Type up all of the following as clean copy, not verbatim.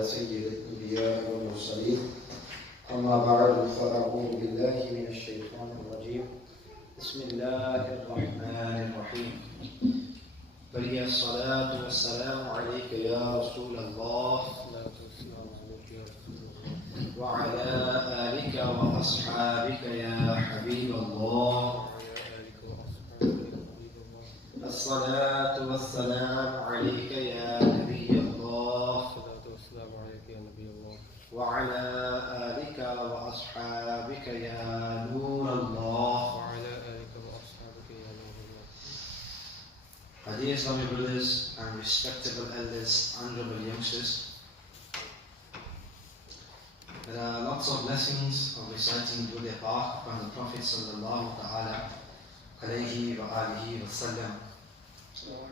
سيد الأنبياء والمرسلين أما بعد فأعوذ بالله من الشيطان الرجيم بسم الله الرحمن الرحيم بل الصلاة والسلام عليك يا رسول الله وعلى آلك وأصحابك يا حبيب الله الصلاة والسلام عليك يا نبي الله وعلى آلك وأصحابك يا نور الله. My dear Islamic brothers and respectable elders, honorable youngsters, there are lots of blessings of reciting Durud Pak upon the Prophet sallallahu ta'ala alayhi wa alihi wa sallam.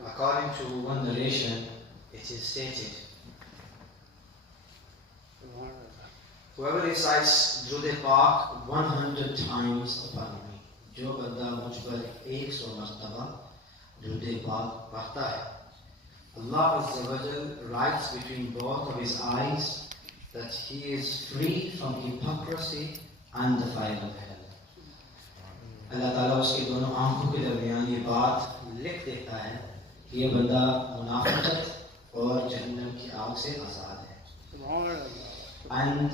According to one narration, it is stated, whoever recites Durud Pak 100 times upon me, jo banda mujh par 100 martaba Durud Pak padhta hai, Allah Azza wa Jal writes between both of his eyes that he is free from hypocrisy and the fire of hell. Allah Ta'ala उसकी दोनों आंखों के दरमियान ये बात लिख देता है कि ये बंदा मुनाफिकत और जहन्नम की आग से आज़ाद है. And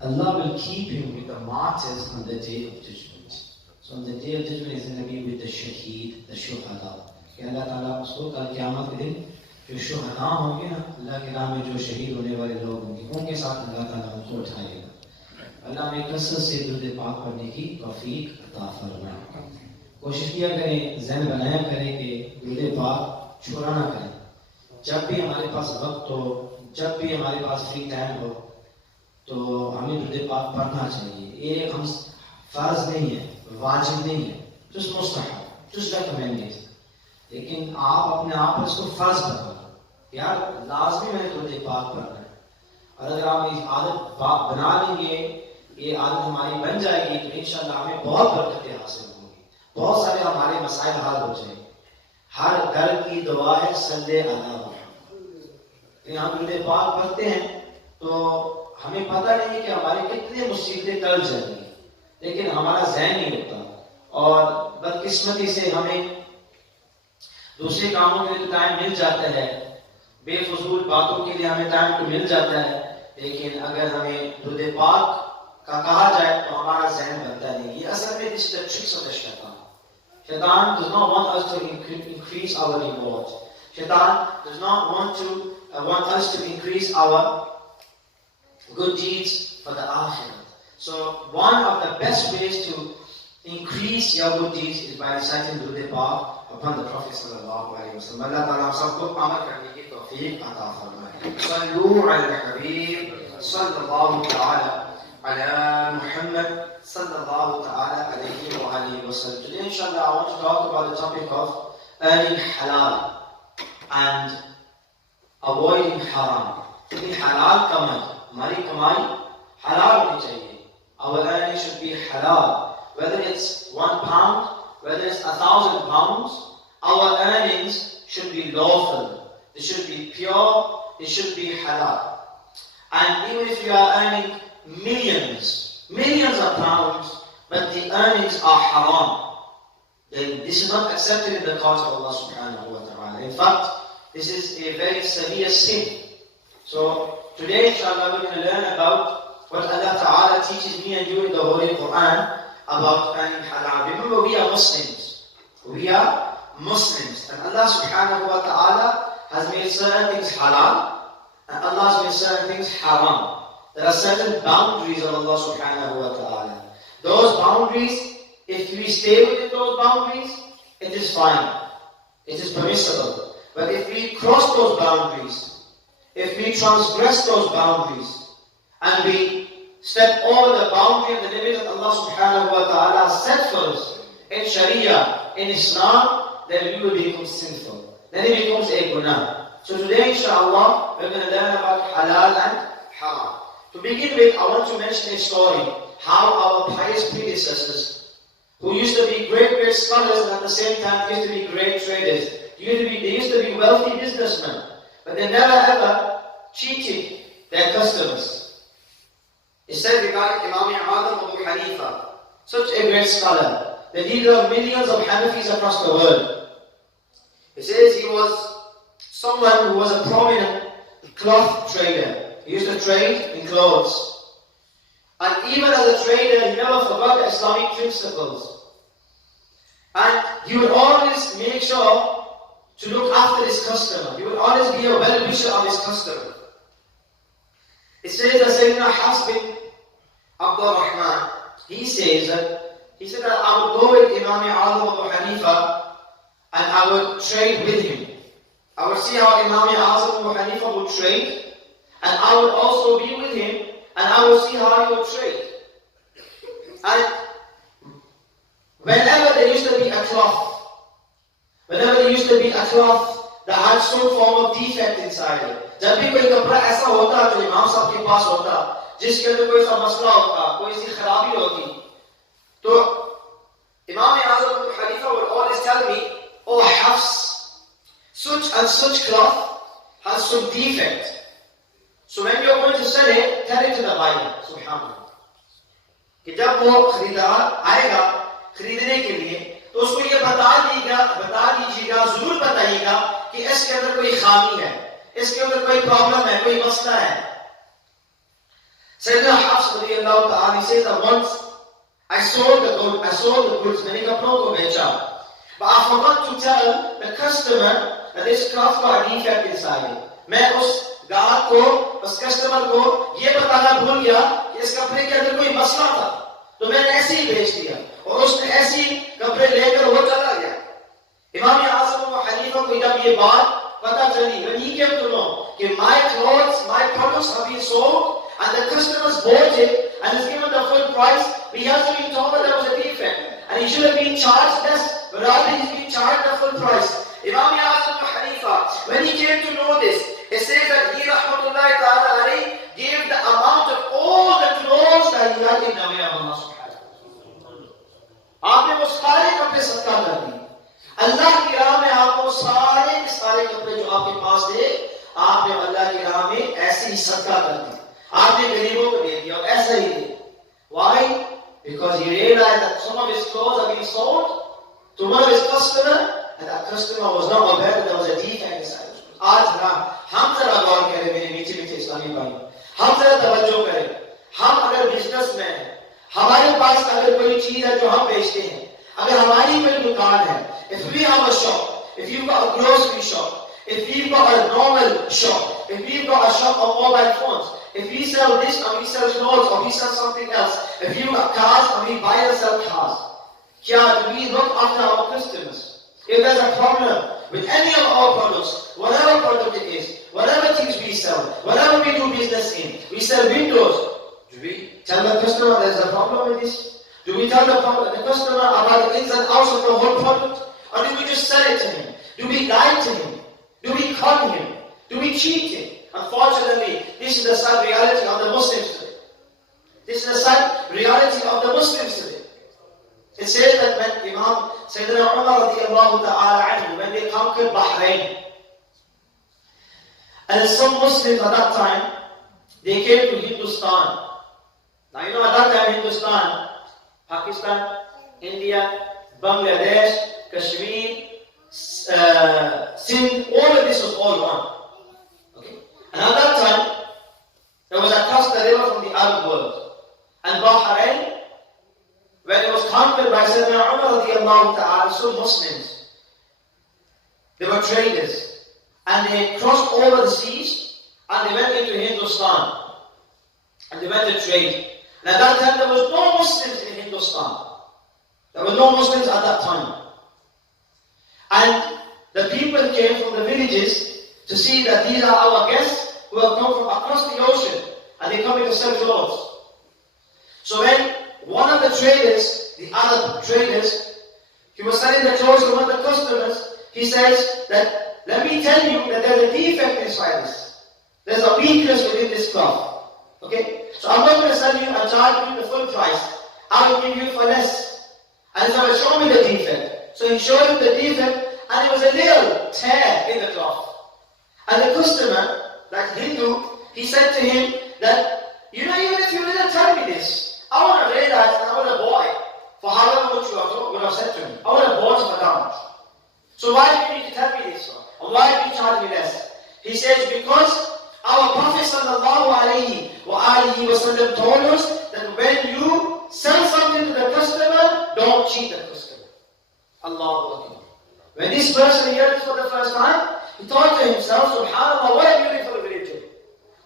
Allah will keep him with the martyrs on the day of judgment. So on the day of judgment is going to be with the shaheed, the shuhada. कि Allah Ta'ala उसको कल क़यामत के दिन जो शुहदा होंगे ना, अल्लाह के राह में जो शहीद होने वाले लोग होंगे, उनके साथ अल्लाह ताला उनको उठाएगा. अल्लाह में कसरत से दुरूद पाक पढ़ने की तौफीक अता फरमाए. कोशिश किया करें, ज़हन बनाया करें कि दुरूद पाक छोड़ा ना करें. जब भी हमारे पास वक्त हो, जब भी हमारे पास फ्री टाइम हो, तो हमें दुरूद पाक पढ़ना चाहिए. ये हम फर्ज नहीं है, वाजिब नहीं है, जस्ट मुस्तहब, जस्ट रेकमेंडेड. लेकिन आप अपने आप पर इसको फर्ज बनाओ यार, लाजमी मैंने दुरूद पाक पढ़ना है. और अगर आप इस आदत बना लेंगे, ये आदत हमारी बन जाएगी, तो इंशाल्लाह हमें बहुत बरकतें हासिल होंगी, बहुत सारे हमारे मसाइल हल हो जाएंगे. हर घर की दुआ है सल्ले अला मुहम्मद. हम दुरूद पाक पढ़ते हैं तो हमें पता नहीं है कि हमारी कितने मुसीबतें टल जाएंगी, लेकिन हमारा ज़हन नहीं होता. और बदकिस्मती से हमें दूसरे कामों के लिए टाइम मिल जाता है, बेफजूल बातों के लिए हमें टाइम तो मिल जाता है, लेकिन अगर हमें दुरूद पाक का कहा जाए तो हमारा ज़हन बनता नहीं. ये असल में this is the tricks of the शैतान. शैतान does not want us to increase our reward. Shaitan does not want us to increase our good deeds for the akhirah. So one of the best ways to increase your good deeds is by reciting Durud Pak upon the Prophet sallallahu alaihi wasallam. Allah Ta'ala सबको अमल करने की तौफीक अता फरमाए. सल्लू अला हबीब सल्लल्लाहु ta'ala ala Muhammad sallallahu ta'ala alayhi wa alihi wa sallam. Today inshallah I want to talk about the topic of earning halal and avoiding haram. लेकिन halal कमाई, हमारी कमाई halal होनी चाहिए. Our earning should be halal. Whether it's 1 pound, whether it's 1,000 pounds, our earnings should be lawful. They should be pure. They should be halal. And even if you are earning millions of pounds, but the earnings are haram, then this is not accepted in the cause of Allah subhanahu wa ta'ala. In fact, this is a very severe sin. So today, inshallah, we're going to learn about what Allah Ta'ala teaches me and you in the Holy Quran about earning halal. Remember, we are Muslims. We are Muslims. And Allah subhanahu wa ta'ala has made certain things halal, and Allah has made certain things haram. There are certain boundaries of Allah subhanahu wa ta'ala. Those boundaries, if we stay within those boundaries, it is fine. It is permissible. But if we cross those boundaries, if we transgress those boundaries, and we step over the boundary and the limit that Allah subhanahu wa ta'ala has set for us in Sharia, in Islam, then we will become sinful. Then it becomes a guna. So today, inshallah, we're going to learn about halal and haram. To begin with, I want to mention a story, how our pious predecessors, who used to be great scholars and at the same time used to be great traders, they used to be wealthy businessmen, but they never ever cheated their customers. It said regarding Imam Azam Abu Hanifa, such a great scholar, the leader of millions of Hanafis across the world. It says he was someone who was a prominent cloth trader. He used to trade in clothes. And even as a trader, he never forgot the Islamic principles. And he would always make sure to look after his customer. He would always be a well-wisher of his customer. It says that Sayyidina Hafs bin Abdul Rahman, he said that I would go with Imam Azam Abu Hanifa and I would trade with him. I would see how Imam Azam Abu Hanifa would trade, and I would also be with him, and I would see how he would trade. And whenever there used to be a cloth that had some form of defect inside it, जब भी कोई कपड़ा ऐसा होता जो इमाम साहब के पास होता, जिसके अंदर कोई सा मसला होता, कोई सी खराबी होती, तो Imam Azam Abu Hanifa would always tell me, "Oh Hafs, such and such cloth has some defect. So when you are going to sell it, tell it to the buyer." Subhanallah. कि जब वो खरीदार आएगा खरीदने के लिए, तो उसको ये बता दीजिएगा, जरूर बताइएगा कि इसके अंदर कोई खामी है, इसके अंदर कोई प्रॉब्लम है, कोई मसला है. Sayyidina Hafs radiyallahu ta'ala says that once I sold the goods, मैंने कपड़ों को बेचा, but I forgot to tell the customer that this cloth got a defect inside it. मैं उस ग्राहक को, उस कस्टमर को ये बताना भूल गया कि इस कपड़े के अंदर कोई मसला था, तो मैंने ऐसे ही बेच दिया और उसने ऐसे ही कपड़े लेकर वो चला गया. इमाम आज़म अबू हनीफा को जब ये बात पता चली, when he came to know कि my clothes, my products have been sold and the customers bought it and is given the full price, he hasn't been told that there was a defect and he should have been charged less, but rather he's been charged the full price. Imam Azam Abu Hanifa, when he came to know this, it says that he rahmatullahi ta'ala alayhi gave the amount of all the clothes that he had in the way of Allah subhanahu wa ta'ala. आपने वो सारे कपड़े सदका कर दिए. अल्लाह की राह में आपको सारे कपड़े जो आपके पास थे, आपने अल्लाह की राह में ऐसे ही सदका कर दिए. आपने गरीबों को दे दिया और ऐसा ही दे. Why? Because he realized that some of his clothes have been sold to one of his customers, and that customer was not aware that there was a defect inside. आज हम जरा गौर करें मेरे मीठे इस्लामी भाई, हम जरा तवज्जो करें. हम अगर बिजनेसमैन हैं, हमारे पास अगर कोई चीज है जो हम बेचते हैं, अगर हमारी कोई दुकान है, if we have a shop, if you've got a grocery shop, if you've got a normal shop, if we've got a shop of mobile phones, if we sell this and we sell clothes or we sell something else, if you've got cars and we buy and sell cars, do we look after our customers? If there's a problem with any of our products, whatever product it is, whatever things we sell, whatever we do business in, we sell windows, do we tell the customer there's a problem with this? Do we tell the customer about the ins and outs of the whole product? Or do we just sell it to him? Do we lie to him? Do we con him? Do we cheat him? Unfortunately, this is the sad reality of the Muslims today. This is the sad reality of the Muslims today. It says that when Imam Sayyidina Umar radiyallahu ta'ala anhu, when they conquered Bahrain, and some Muslims at that time, they came to Hindustan. Now you know at that time Hindustan, Pakistan, India, Bangladesh, Kashmir, Sindh, all of this was all one. Okay? And at that time, there was across the river from the Arab world. And Bahrain, when it was conquered by Sayyidina Umar radiyallahu ta'ala, some Muslims, they were traders. And they crossed over the seas and they went into Hindustan. And they went to trade. And at that time there was no Muslims in Hindustan. There were no Muslims at that time. And the people came from the villages to see that these are our guests who have come from across the ocean and they come to sell clothes. So when one of the traders, the Arab traders, he was selling the clothes to one of the customers, he says that, let me tell you that there's a defect inside this. There's a weakness within this cloth. Okay? So I'm not going to sell you and charge you the full price. I will give you for less. And so show me the defect. So he showed him the defect and it was a little tear in the cloth. And the customer, that Hindu, he said to him that, even if you didn't tell me this, I would have realized and I would have bought it for however much you would have said to me. I would have bought it for that much. So why do you need to tell me this for? And why do you charge me less? He says, because our Prophet sallallahu alayhi wa sallam told us that when you sell something to the customer, don't cheat the customer. Allahu Akbar. When this person heard it for the first time, he thought to himself, subhanAllah, what a beautiful religion.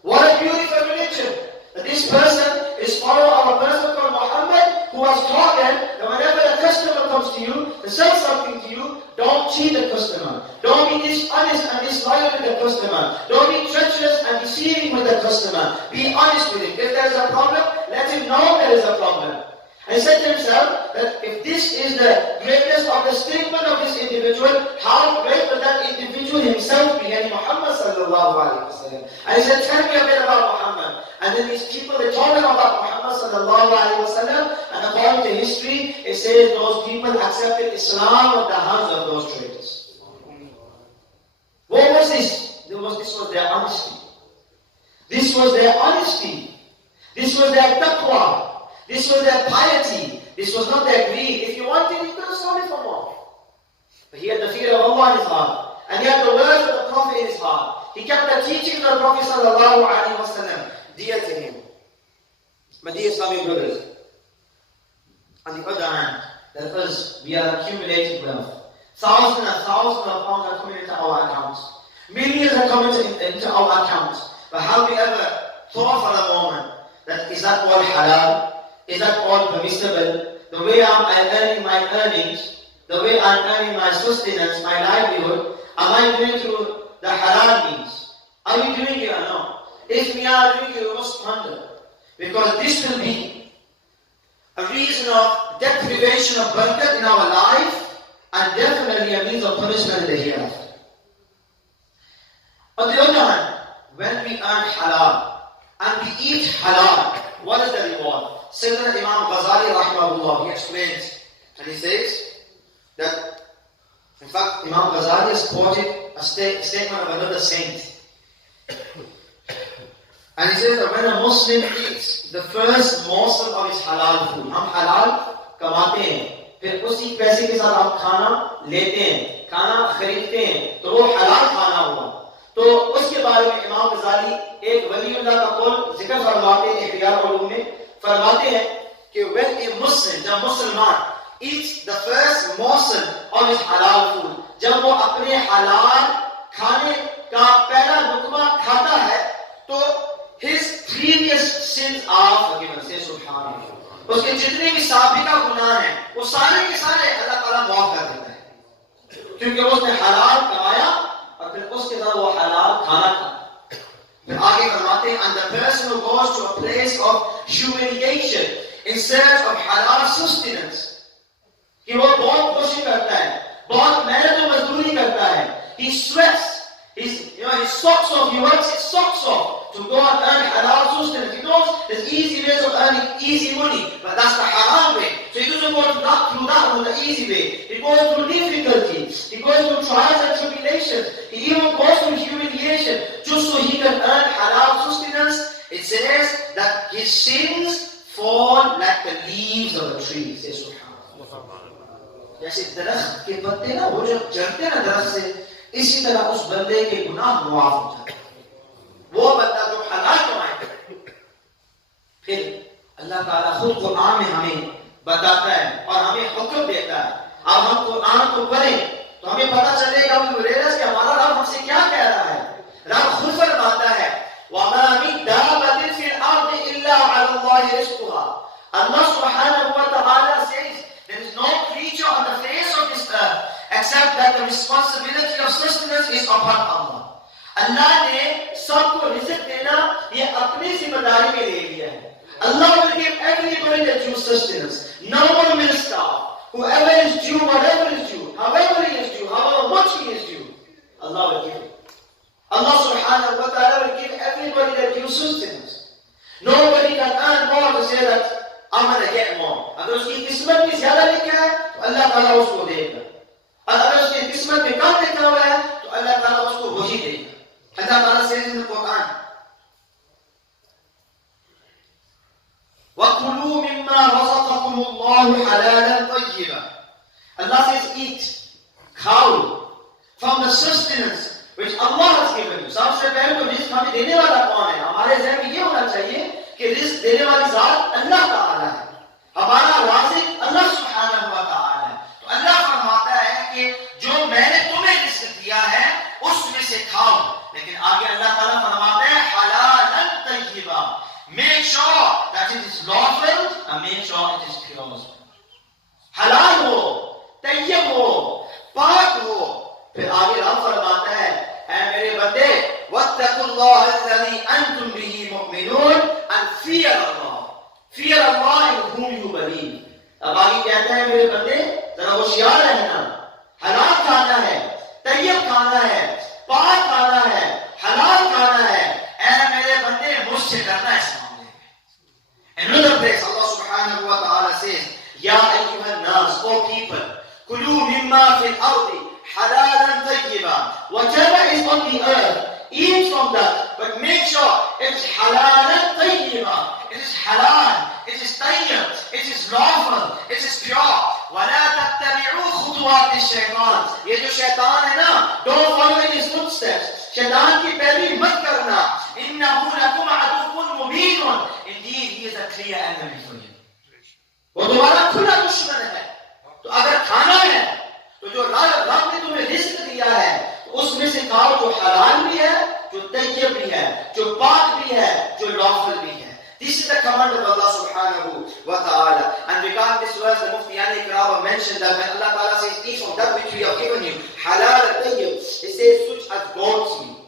What a beautiful religion. That this person is following our person called Muhammad, who has taught them that whenever a customer comes to you to sell something to you, don't cheat the customer. Don't be dishonest and disloyal with the customer. Don't be treacherous and deceiving with the customer. Be honest with him. If there is a problem, let him know there is a problem. And he said to himself that if this is the greatness of the statement of this individual, how great will that individual himself be? And Muhammad sallallahu alayhi wa sallam. And he said, tell me a bit about Muhammad. And then these people, they told him about Muhammad sallallahu alayhi wa sallam. And according to history, it says those people accepted Islam at the hands of those traitors. What was this? This was their honesty. This was their honesty. This was their taqwa. This was their piety. This was not their greed. If you wanted, you could have sold it for more. But he had the fear of Allah in his heart. And he had the words of the Prophet in his heart. He kept the teachings of the Prophet sallallahu alaihi wasallam dear to him. My dear Islamic brothers, on the other hand, that us, we are accumulating wealth. Thousands and thousands of pounds are coming into our accounts. Millions are coming into our accounts. But have we ever thought for a moment that is that all halal? Is that all permissible? The way I'm earning my earnings, the way I'm earning my sustenance, my livelihood, am I doing through the halal means? Are we doing it or not? If we are doing it, we must ponder. Because this will be a reason of deprivation of barakat in our life and definitely a means of punishment in the hereafter. On the other hand, when we earn halal and we eat halal, what is the reward? Sayyidina Imam Ghazali rahimahullah, he explains and he says that, in fact, Imam Ghazali has quoted a statement of another saint. And he says that when a Muslim eats the first morsel of his halal food, हम halal कमाते हैं, फिर उसी पैसे के साथ आप खाना लेते हैं, खाना खरीदते हैं, तो वो halal खाना हुआ. तो उसके बारे में इमाम गजाली एक वलीउल्लाह का कौल जिक्र फरमाते हैं इख्तियार उलूम में, फरमाते हैं कि when a Muslim, जब मुसलमान eats the first morsel of his halal food, जब वो अपने हलाल खाने का पहला लुकमा खाता है, तो his previous sins are forgiven. Say subhanallah. उसके जितने भी साबिका गुनाह हैं, वो सारे के सारे अल्लाह ताला माफ कर देता है, क्योंकि उसने हलाल कमाया और फिर उसके साथ वो हलाल खाना खाया. फिर आगे फरमाते हैं, and the person who goes to a place of humiliation in search of halal sustenance, कि वो बहुत कोशिश करता है, बहुत मेहनत और मजदूरी करता है, he sweats, his socks off, he works his socks off to go and earn halal sustenance. He knows there's easy ways of earning easy money, but that's the haram way. So he doesn't go through that the easy way. He goes through difficulty. He goes through trials and tribulations. He even goes through humiliation just so he can earn halal sustenance. It says that his sins fall like the leaves of a tree. Say subhanallah. जैसे दरख्त के पत्ते ना, वो जब झड़ते ना दरख्त से, इसी तरह उस बंदे के गुनाह मुआफ हो जाते हैं. वो बंदा जो हलाल कमाए, फिर अल्लाह ताला खुद कुरान में हमें बताता है और हमें हुक्म देता है. अब हम कुरान को पढ़ें तो हमें पता चलेगा कि हमारा रब हमसे क्या कह रहा है. रब खुद फरमाता है, वमा मिन दाब्बतिन फिल अर्दि इल्ला अल्लाह रिज़्कुहा. Allah subhanahu wa ta'ala says there is no creature on the face of this earth except that the responsibility of sustenance is upon Allah. अल्लाह ने सबको रिज़्क देना ये अपनी जिम्मेदारी में ले लिया है. Allah will give everybody the due sustenance. No one will starve. Whoever is due, whatever is due, however he is due, however much he is due, Allah will give it. Allah subhanahu wa ta'ala will give everybody the due sustenance. Nobody can earn more to say that I'm going to get more. अगर उसकी किस्मत में ज़्यादा लिखा है तो अल्लाह ताला उसको देगा. और अगर उसकी किस्मत में कम लिखा हुआ है तो अल्लाह ताला उसको वही देगा. Allah Ta'ala says in the Quran, وَكُلُوا مِمَّا رَزَقَكُمُ اللَّهُ حَلَالًا طَيِّبًا. Allah says, eat, खाओ from the sustenance which Allah has given you. सबसे पहले तो रिस्क हमें देने वाला कौन है? हमारे ज़हन में ये होना चाहिए कि रिस्क देने वाली ज़ात अल्लाह ताला है, हमारा राज़िक अल्लाह सुब्हानहु व तआला है। तो अल्लाह फरमाता है कि जो मैंने तुम्हें रिस्क दिया है उसमें से खाओ, लेकिन आगे अल्लाह ताला फरमाते हैं हलालन तय्यिबा, make sure that it is lawful and make sure it is pure. हलाल हो, तय्यब हो, पाक हो। फिर आगे रब फरमाता है, ऐ मेरे बंदे वत्तकुल्लाह अल्लज़ी अंतुम बिही मुमिनून, and fear Allah in whom you believe. अब आगे कहता है मेरे बंदे जरा होशियार रहना, हलाल खाना है, तय्यब खाना है, पाक खाना है, हलाल खाना है। ऐ मेरे बंदे मुझसे डरना इस मामले में। Another place Allah subhanahu wa ta'ala says, Ya ayyuhan nas, O people, kulu mimma fil ardi halalan tayyiban. Whatever is on the earth, eat from that, but make sure it is halalan tayyiban. It is halal, it is tayyib, it is lawful, it is pure. وَلَا تَتَّبِعُوا خُطُوَاتِ الشَّيْطَانِ. ये जो शैतान है ना, don't follow in his footsteps. शैतान की पैरवी मत करना. إِنَّهُ لَكُمْ عَدُوٌّ مُبِينٌ. Indeed, he is a clear enemy for you. वो तुम्हारा खुला दुश्मन है। तो अगर खाना है तो जो रब ने तुम्हें रिस्क दिया है उसमें से खाओ जो हलाल भी है, जो तय्यब भी है, जो पाक भी है, जो लॉफुल भी है। This is the command of Allah subhanahu wa ta'ala. And regarding this verse, the Mufti Yani Ikrama mentioned that when Allah ta'ala says, eat from that which we have given you, halal and tayyib, it says such as goat's meat,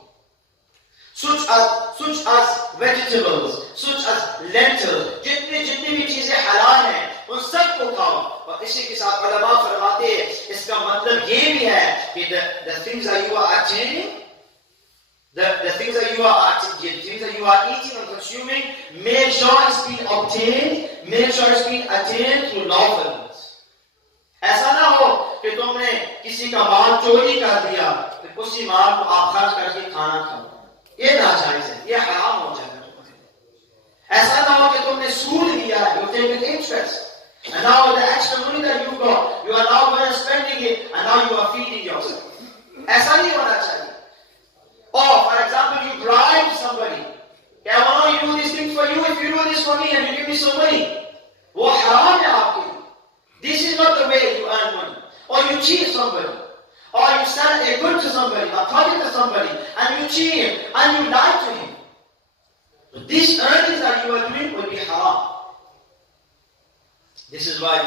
such as vegetables, such as lentils, जितनी भी चीजें हलाल हैं उन सबको खाओ। और इसी के साथ उलमा फरमाते हैं इसका मतलब ये भी है कि the things that you are attaining, the things that you are eating and consuming, make sure it's been obtained, make sure it's been attained through lawfulness. ऐसा ना हो कि तुमने किसी का माल चोरी कर दिया फिर उसी माल को आप खर्च करके खाना खाओ, ये नाजायज है, ये हराम हो जाएगा। ऐसा ना हो कि तुमने सूद लिया है, you take an interest, and now the extra money that you got, you are now going and spending it, and now you are feeding yourself. ऐसा नहीं होना चाहिए। Or for example, you bribe somebody, I want to do this thing for you if you do this for me and you give me some money. वो हराम है आपके लिए. This is not the way you earn money. Or you cheat somebody, or you sell a good to somebody, a product to somebody, and you cheat him and you lie to him. So these earnings that you are doing will be haram. This is why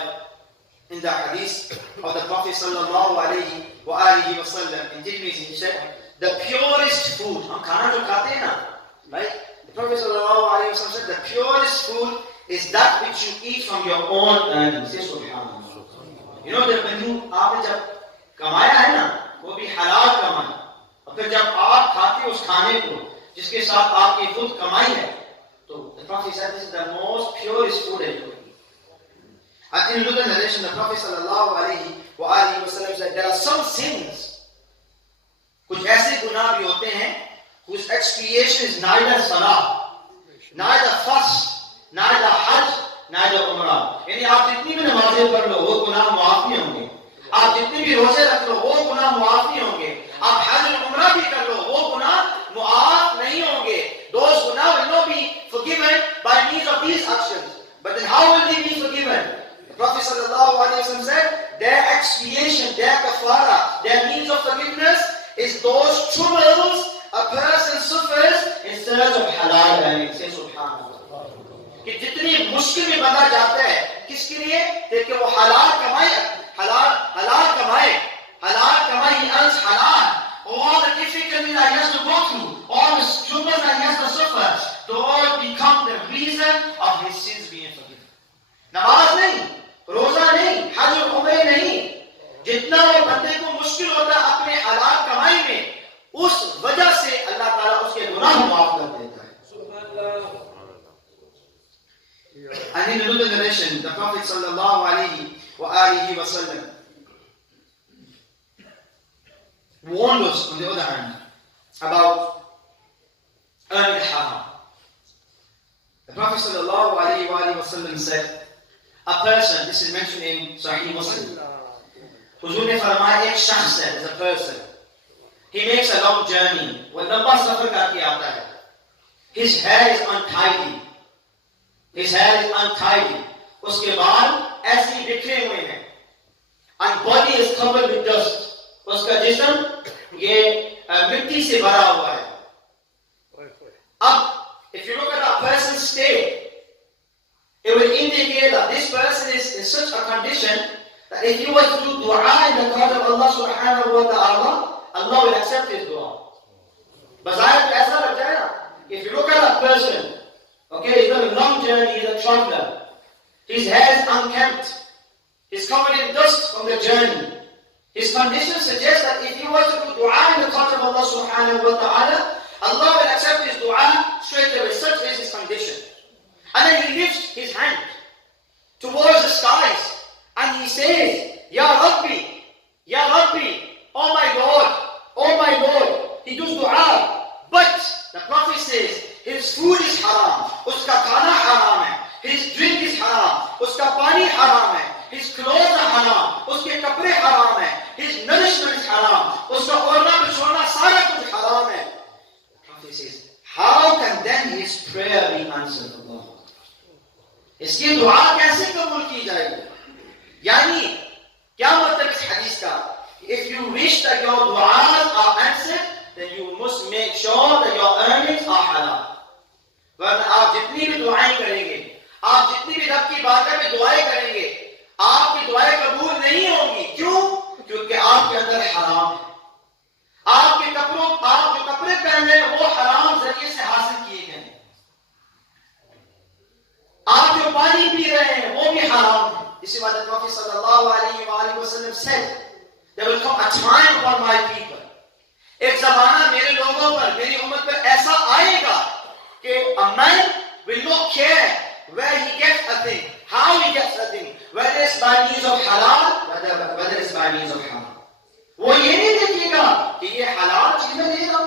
in the hadith of the Prophet sallallahu alaihi wa sallam in Tirmidhi he said, the purest food, हम खाना जो खाते हैं ना, right? The Prophet sallallahu alaihi wa sallam said, the purest food is that which you eat from your own earnings. Say subhanallah. You know that when you आपने जब कमाया है ना, वो भी हलाल कमाई, और फिर जब आप खाते हो उस खाने को जिसके साथ आपकी खुद कमाई है, तो the Prophet said this is the most purest food that you can eat. And in another narration, the Prophet sallallahu alaihi wa sallam said there are some sins, कुछ ऐसे गुनाह भी होते हैं whose expiation is neither salah, neither fast, neither hajj, neither umrah. यानी आप जितनी भी नमाजें पढ़ लो वो गुनाह मुआफ नहीं होंगे, आप जितनी भी रोजे रख लो वो गुनाह मुआफ नहीं होंगे, आप हज और उम्रह भी कर लो वो गुनाह मुआफ नहीं होंगे. Those गुनाह will not be forgiven by means of these actions. But then how will they be forgiven? The Prophet sallallahu alaihi wasallam said their expiation, their kafara, their means of forgiveness is those troubles a person suffers in search of halal earnings. Say subhanallah. कि जितनी मुश्किल में बंदा जाता है किसके लिए, कि वो हलाल कमाए, हलाल कमाए, he earns halal. All the difficulties that he has to go through, all the troubles that he has to suffer, those become the reason of his sins being forgiven. नमाज नहीं, रोजा नहीं, हज और उम्रे नहीं, जितना वो बंदे को मुश्किल होता है अपने हलाल कमाई में, उस वजह से अल्लाह ताला उसके गुनाह माफ कर देता है. And in another narration, the Prophet sallallahu alaihi wa sallam warned us, on the other hand, about earning haram. The Prophet ﷺ said, a person, this is mentioned in Sahih Muslim, Huzur ne farmaya ek shakhs hai, is a person. He makes a long journey. वो लंबा सफर करके आता है. His hair is untidy. His hair is untidy. उसके बाल ऐसे ही बिखरे हुए हैं. And body is covered with dust. उसका जिस्म ये मिट्टी से भरा हुआ है. अब, if you look at that person's state, it will indicate that this person is in such a condition that if you were to do dua in the court of Allah subhanahu wa ta'ala, Allah will accept his dua. Bazaar aisa lag jayega. If you look at that person, okay, he's on a long journey, he's a traveler. His hair is unkempt. He's covered in dust from the journey. His condition suggests that if you were to do dua in the court of Allah subhanahu wa ta'ala, Allah will accept his dua straight away. Such is his condition. And then he lifts his hand towards the skies and he says, Ya Rabbi, Ya Rabbi, oh my Lord, oh my Lord. He does dua. But the Prophet says, his food is haram, uska khana haram hai, his drink is haram, uska pani haram hai, his clothes are haram, uske kapde haram hai, his nourishment is haram, uska orna bichona sara kuch haram hai. The Prophet says, how can then his prayer be answered, Allah? इसकी दुआ कैसे कबूल की जाएगी? यानी क्या मतलब इस हदीस का? If you wish that your du'as are answered, then you must make sure that your earnings are halal. वरना आप जितनी भी दुआएं करेंगे, आप जितनी भी रब की बारगाह में दुआएं करेंगे, आपकी दुआएं कबूल नहीं होंगी. क्यों? क्योंकि आपके अंदर हराम है. आपके कपड़ों, आप जो कपड़े पहन रहे हैं वो हराम जरिए से हासिल किए गए हैं. आप जो पानी पी रहे हैं वो भी हराम है. इसी बात Prophet sallallahu alaihi wasallam said, there will come a time upon my people. एक ज़माना मेरे लोगों पर, मेरी उम्मत पर ऐसा आएगा कि a man will not care where he gets a thing, how he gets a thing, whether it's by means of halal, whether it's by means of haram. वो ये नहीं देखेगा कि ये हलाल चीज में देगा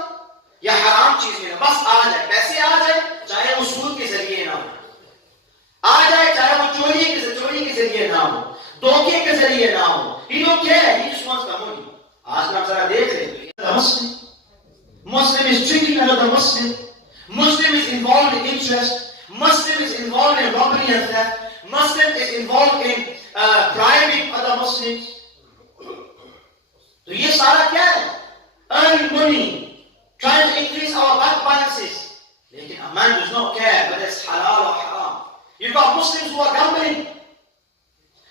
या हराम चीज में, बस आ जाए, पैसे आ जाए, चाहे वो सूद के जरिए ना हो, आ जाए चाहे वो चोरी के जरिए ना हो, धोखे के जरिए ना हो. He don't care, he just wants the money. आज हम जरा देख रहे हैं, Muslim is tricking another Muslim. Muslim is involved in interest. Muslim is involved in robbery and theft. Muslim is involved in bribing other Muslims. तो ये सारा क्या है? Earning money, trying to increase our bank balances. लेकिन a man does not care whether it's halal or haram. You've got Muslims who are gambling.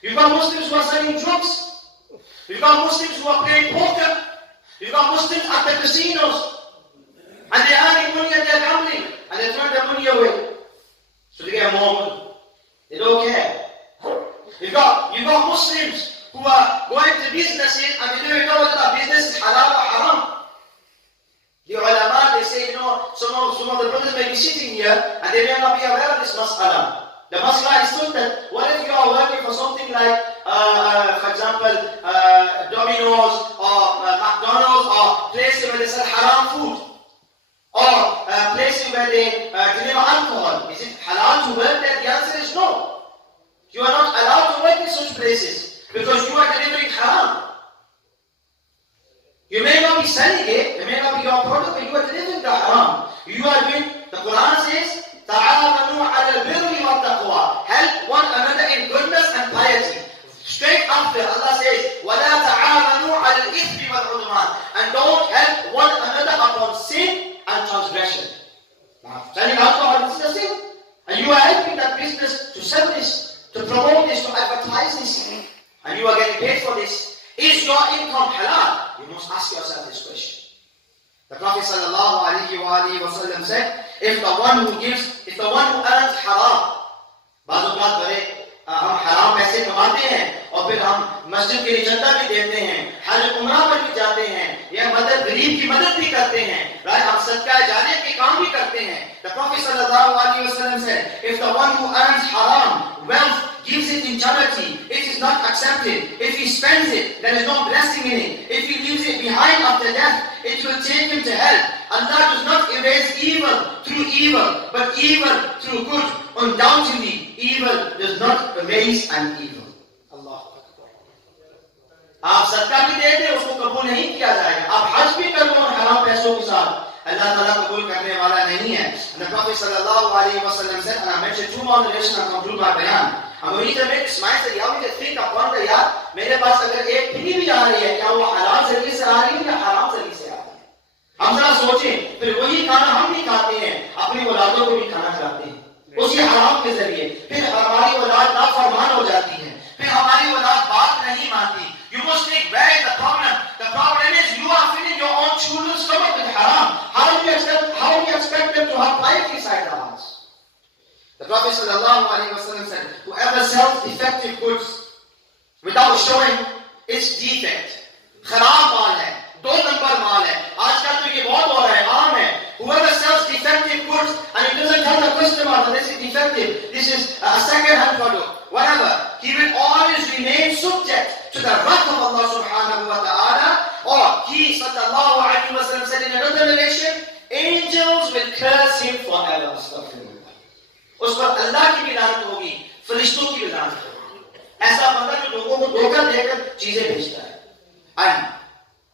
You've got Muslims who are selling drugs. You've got Muslims who are playing poker. You've got Muslims at the casinos. And they're earning money and they're gambling. And they turn their money away. So they get more money. They don't care. You've got Muslims who are going to businesses and they don't even know whether that business is halal or haram. The ulama, they say, some of the brothers may be sitting here and they may not be aware of this mas'ala. The mas'ala is still that, what if you are working for something like, for example, Domino's or McDonald's or places where they sell haram food, or places where they deliver alcohol. Is it halal to work there? The answer is no. You are not allowed to work in such places because you are delivering haram. You may not be selling it, it may not be your product, but you are delivering the haram. You are doing, the Quran says, تعاونوا على البر والتقوى. Help one another in goodness and piety. Straight after, Allah says, وَلَا تَعَاوَنُوا عَلَى الْإِثْمِ وَالْعُدْوَانِ. And don't help one another upon sin and transgression. Now, selling alcohol, this is a sin. And you are helping that business to sell this, to promote this, to advertise this. And you are getting paid for this. Is your income halal? You must ask yourself this question. The Prophet ﷺ said, if the one who earns haram, बाज़-ओ-क़ात बड़े हम हराम पैसे कमाते हैं और फिर हम मस्जिद के लिए चंदा भी देते हैं, हज उम्रा पर भी जाते हैं, या गरीब की मदद भी करते हैं, राइट, हम सदका जाने के काम भी करते हैं. The Prophet ﷺ said, if the one who earns haram, wealth, gives it in charity, it is not accepted. If he spends it, there is no blessing in it. If he leaves it behind after death, it will take him to hell. Allah does not erase evil through evil, but evil through good. Undoubtedly, evil does not erase an evil. Allah. आप सदका भी दे दे, उसको कबूल नहीं किया जाएगा. आप हज भी कर लो हराम पैसों के साथ, Allah Ta'ala कबूल करने वाला नहीं है. And the Prophet sallallahu alaihi wasallam said, and I mentioned two more narrations and conclude my bayan. I'm going to make smile that you have to think upon the yaar, मेरे पास अगर एक penny भी आ रही है, क्या वो हलाल जरिए से आ रही है या हराम जरिए से आ रही है? हम जरा सोचें, फिर वही खाना हम भी खाते हैं, अपनी औलादों को भी खाना खिलाते हैं, उसी हराम के जरिए. फिर हमारी औलाद नाफरमान हो जाती है, फिर हमारी औलाद बात नहीं मानती. You must think, where is the problem? The problem is you are filling your own children's stomach with haram. How do you expect them to have life inside the house? The Prophet sallallahu alaihi wasallam said, whoever sells defective goods without showing its defect, खराब माल है, 2 number माल है. आजकल तो ये बहुत हो रहा है, आम है. Whoever sells defective goods and it doesn't tell the customer that this is defective, this is a second-hand product, whatever, he will always remain subject to the wrath of Allah subhanahu wa ta'ala. Or he sallallahu alaihi wasallam said in another narration, angels will curse him forever. उस पर अल्लाह की भी लानत होगी, फरिश्तों की भी लानत होगी. ऐसा बंदा जो लोगों को धोखा देकर चीजें बेचता है. And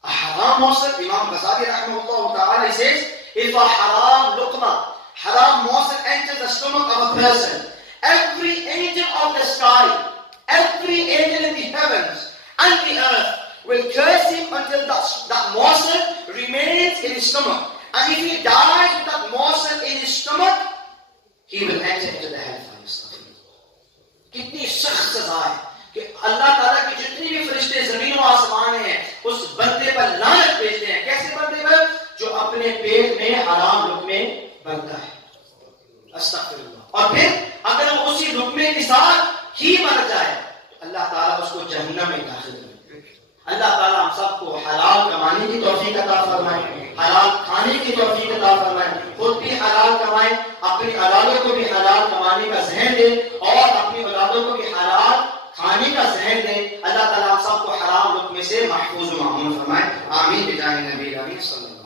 a haram morsel, Imam Ghazali rahimahullah ta'ala says, if a haram morsel enters the stomach of a person, every angel of the sky, every angel in the heavens and the earth will curse him until that morsel remains in his stomach. And if he dies with that morsel in his stomach, he will enter into the hellfire. कितनी सख्त सजा है कि अल्लाह ताला के जितने भी फरिश्ते जमीन और आसमान हैं, उस बंदे पर लानत भेजते हैं. कैसे बंदे पर? जो अपने पेट में हराम लुक़मे बनता है. अस्तगफिरुल्लाह. और फिर अगर वो उसी लुक़मे के साथ ही मर जाए, अल्लाह ताला उसको जहन्नम में दाखिल करेगा. अल्लाह ताला हम सबको हलाल कमाने की तौफीक अता फरमाए, हलाल खाने की तौफीक अता फरमाए, खुद भी हलाल कमाए, अपनी औलादों को भी हलाल कमाने का ज़हन दे और अपनी औलादों को भी हलाल खाने का ज़हन दे. अल्लाह ताला हम सबको हराम लुक़मे से महफूज व मामून फरमाए. आमीन बिजाह नबी सल्लल्लाहु अलैहि वसल्लम.